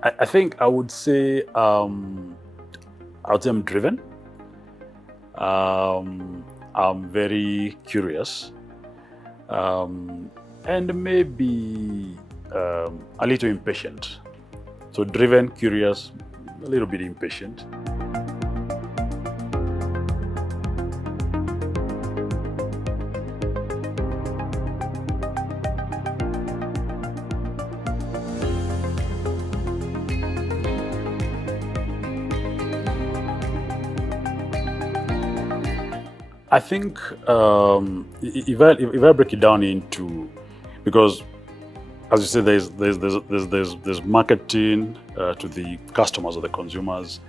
I think I would say I'm driven. I'm very curious, and maybe a little impatient. So driven, curious, a little bit impatient. I think if I break it down into, because as you said, there's marketing to the customers or the consumers,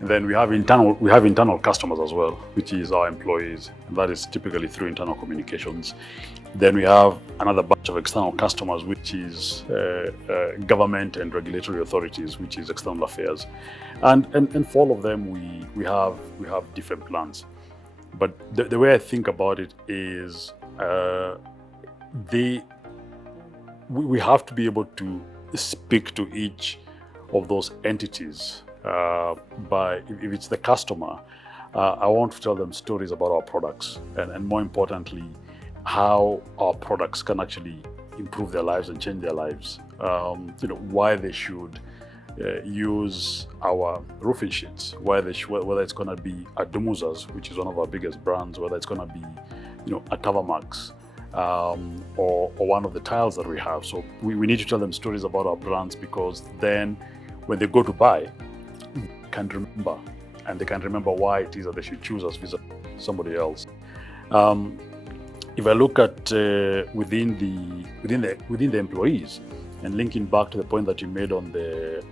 and then we have internal customers as well, which is our employees, and that is typically through internal communications. Then we have another batch of external customers, which is government and regulatory authorities, which is external affairs, and for all of them we have different plans. But the way I think about it is they we have to be able to speak to each of those entities. By if it's the customer, I want to tell them stories about our products, and more importantly, how our products can actually improve their lives and change their lives. Why they should use our roofing sheets, whether it's going to be at Dumuzas, which is one of our biggest brands, whether it's going to be, at Tavamax, or one of the tiles that we have. So we need to tell them stories about our brands, because then when they go to buy, they can remember, and they can remember why it is that they should choose us vis-a-vis somebody else. If I look at within the employees, and linking back to the point that you made on the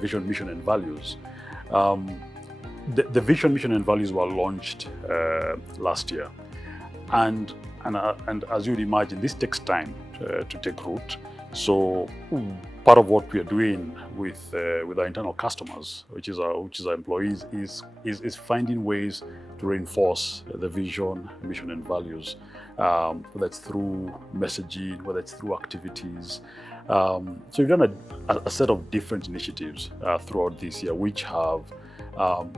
vision, mission, and values, the vision, mission, and values were launched last year, and as you would imagine, this takes time to take root. So part of what we are doing with our internal customers, which is our employees, is finding ways to reinforce the vision, mission, and values, whether it's through messaging, whether it's through activities. So we've done a set of different initiatives throughout this year, which have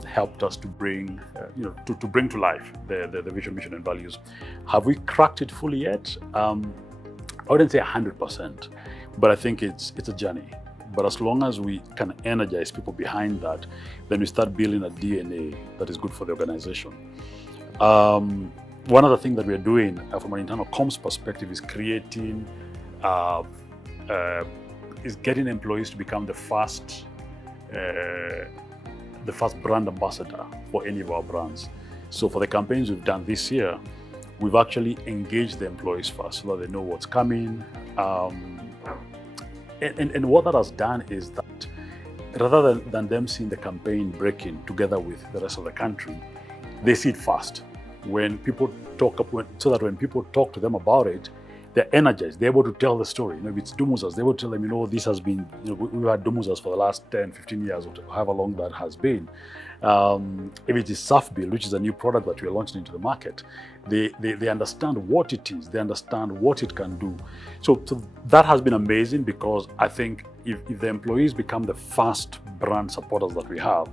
helped us to bring to bring to life the vision, mission, and values. Have we cracked it fully yet? I wouldn't say 100%, but I think it's a journey. But as long as we can energize people behind that, then we start building a DNA that is good for the organization. One other thing that we're doing from an internal comms perspective is creating, is getting employees to become the first brand ambassador for any of our brands. So for the campaigns we've done this year, we've actually engaged the employees first so that they know what's coming. And what that has done is that rather than them seeing the campaign breaking together with the rest of the country, they see it first. When people so that when people talk to them about it, they're energized. They're able to tell the story. If it's Dumuzas, they will tell them, this has been, we've had Dumuzas for the last 10, 15 years, or however long that has been. If it is SAFBIL, which is a new product that we're launching into the market, they understand what it is, they understand what it can do. So that has been amazing, because I think if the employees become the first brand supporters that we have,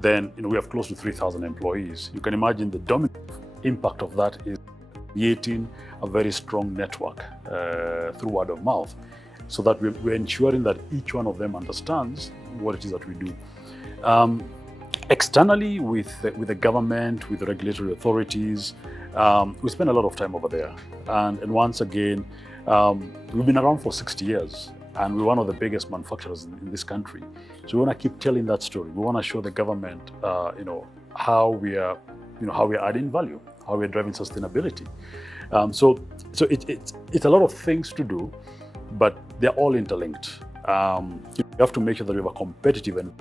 then we have close to 3,000 employees. You can imagine the dominant impact of that is creating a very strong network through word of mouth, so that we're ensuring that each one of them understands what it is that we do. Externally, with the government, with the regulatory authorities, we spend a lot of time over there. And once again, we've been around for 60 years, and we're one of the biggest manufacturers in this country. So we want to keep telling that story. We want to show the government, how we are adding value, how we're driving sustainability. So it's a lot of things to do, but they're all interlinked. You have to make sure that we have a competitive and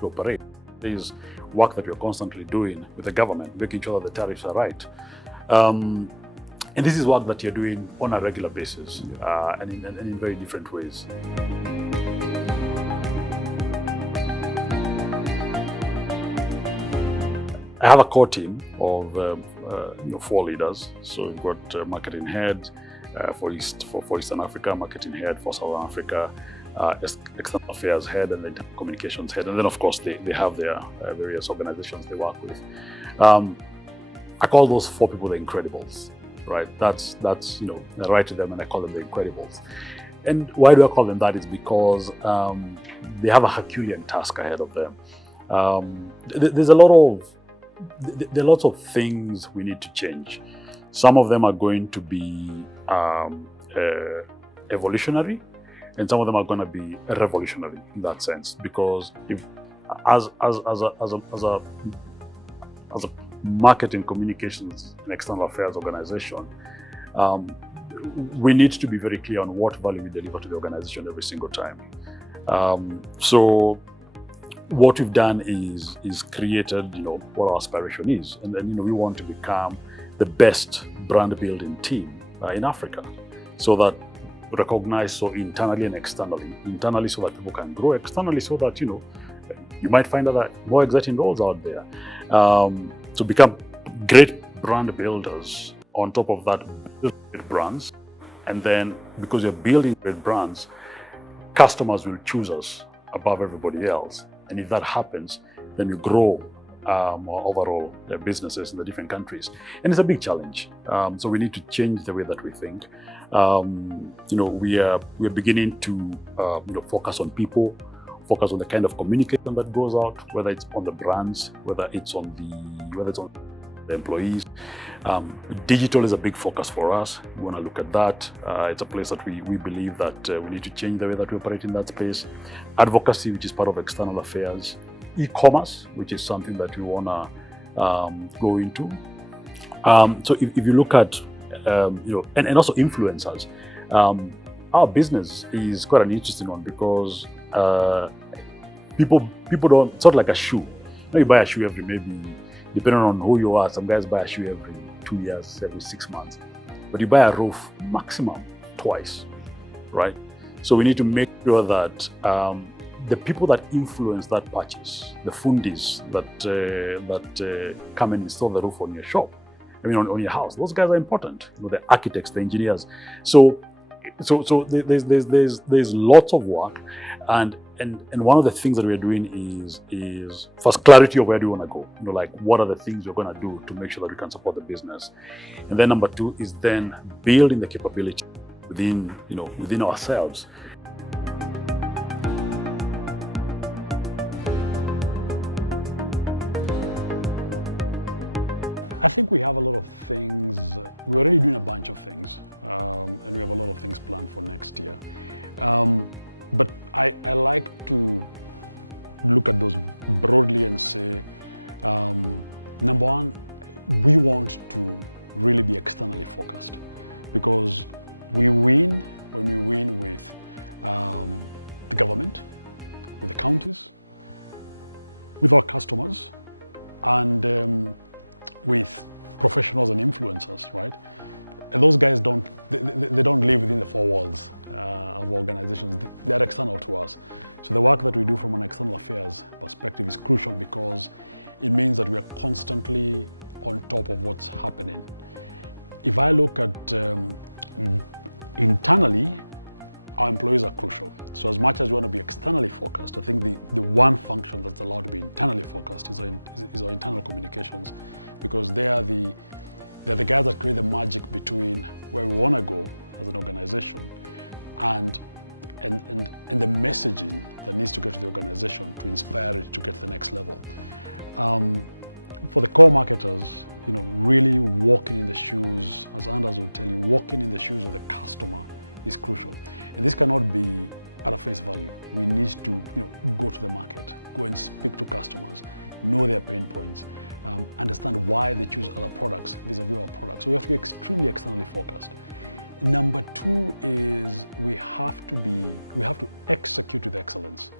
to operate. There is work that we're constantly doing with the government, making sure that the tariffs are right. And this is work that you're doing on a regular basis, and in very different ways. I have a core team of 4 leaders. So we've got marketing head for Eastern Africa, marketing head for Southern Africa, external affairs head and the internal communications head, and then of course they have their various organizations they work with. I call those 4 people the Incredibles, right? That's I write to them and I call them the Incredibles. And why do I call them that? Is because they have a Herculean task ahead of them. There are lots of things we need to change. Some of them are going to be evolutionary, and some of them are going to be revolutionary in that sense. Because if as a marketing, communications, and external affairs organization, we need to be very clear on what value we deliver to the organization every single time. So what we've done is created, what our aspiration is, and then we want to become the best brand building team in Africa, so that recognized so internally and externally. Internally, so that people can grow. Externally, so that you might find other more exciting roles out there. To become great brand builders. On top of that, build great brands, and then because you're building great brands, customers will choose us above everybody else. And if that happens, then you grow overall businesses in the different countries. And it's a big challenge. So we need to change the way that we think. We're beginning to focus on people, focus on the kind of communication that goes out, whether it's on the brands, whether it's on the employees. Digital is a big focus for us. We want to look at that. It's a place that we believe that we need to change the way that we operate in that space. Advocacy, which is part of external affairs. E-commerce, which is something that we want to go into. So if you look at, and also influencers, our business is quite an interesting one because people don't, it's not like a shoe. You buy a shoe every, maybe, depending on who you are, some guys buy a shoe every 2 years, every 6 months. But you buy a roof maximum twice, right? So we need to make sure that the people that influence that purchase, the fundis that come and install the roof on your shop, on your house, those guys are important. The architects, the engineers. So there's lots of work, and one of the things that we're doing is first clarity of where do we want to go. Like what are the things we're going to do to make sure that we can support the business, and then number 2 is then building the capability within ourselves. I think we have a lot of things. We're already doing a bunch of things, and we have a lot of things planned for next year. But I like to look at those broadly and say, number 1, we want to really be externally focused, because we win when we win with the government, with the counties, with our customers, and with professionals and influencers, right? And those guys don't live within the 4 walls of organizations. They're external to us. So the work that we do from an external affairs perspective is crucial, because it means that we are constantly on top of what's happening. If I look at internally, our employees are crucial. So as much as we want to be externally focused, I think the one function that's allowed to be internally focused is our internal communications, because they're the guys that create the magic between where we want to go as an organization and the messaging that needs to get to the organization to inspire it to get to the next level. For the core marketers, really walking in the shoes, as Anders would tell you, walking in the shoes of the customer is crucial. And this cannot be at a face value. We need to go to the market, go and speak to customers, know their pain points, understand why they choose other products vis-a-vis our products. So we have to be extremely externally focused. Number 2 is we have to execute with excellence.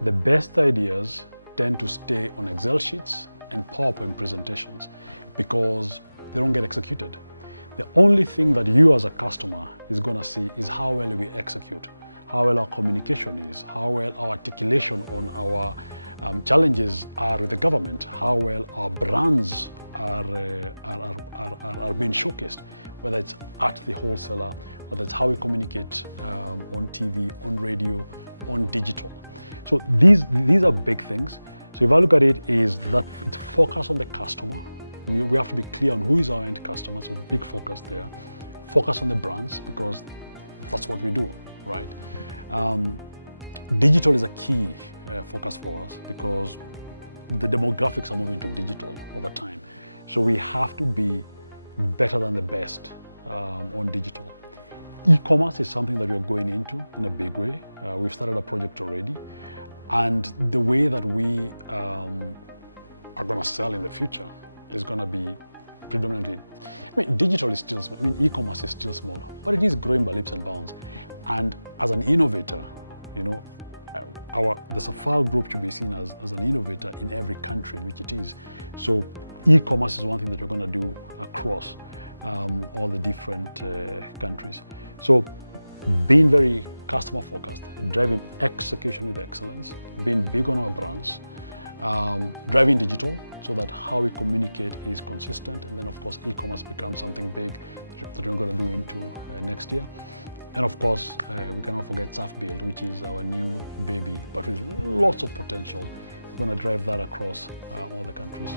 The best ideas tend to stay on Excel sheets and PowerPoint presentations because they don't get executed. The only thing that you as a customer is going to see is how well we execute, how well our communication is, how well our articulation on our challenges are with the government, how well our brands are being showcased, whether it's at the wholesaler, whether it's how we communicate on TV, on radio, on digital. So these are big things. So if I look at it, is that it's focus on the customer. We have to be clear on who is our end customer, so big focus there. Focus on the brands, because that's what we do, right? Digital is a key focus for us because the demographics are moving to digital over time. So we have to be better than the best on digital. E-commerce is something that we're going into in a big way. We've started a project already. And the way that we are going to sell in the future is going to be predominantly, digital is still small. E-commerce is still small, but it is growing by leaps and bounds. And as an innovator, the SAFAL Group should be seen as an innovator in every country in which it is. So e-commerce is one thing that we're going to do across all the different countries. So being very customer focused, driving execution with excellence, being big on our brands, driving digital so that how we communicate is consistent, and then of course e-commerce becomes something big that we're going to do into next year. And of course we cannot forget SAFBuild, which is our new baby, but with lots of potential. We're going to drive that across all the countries.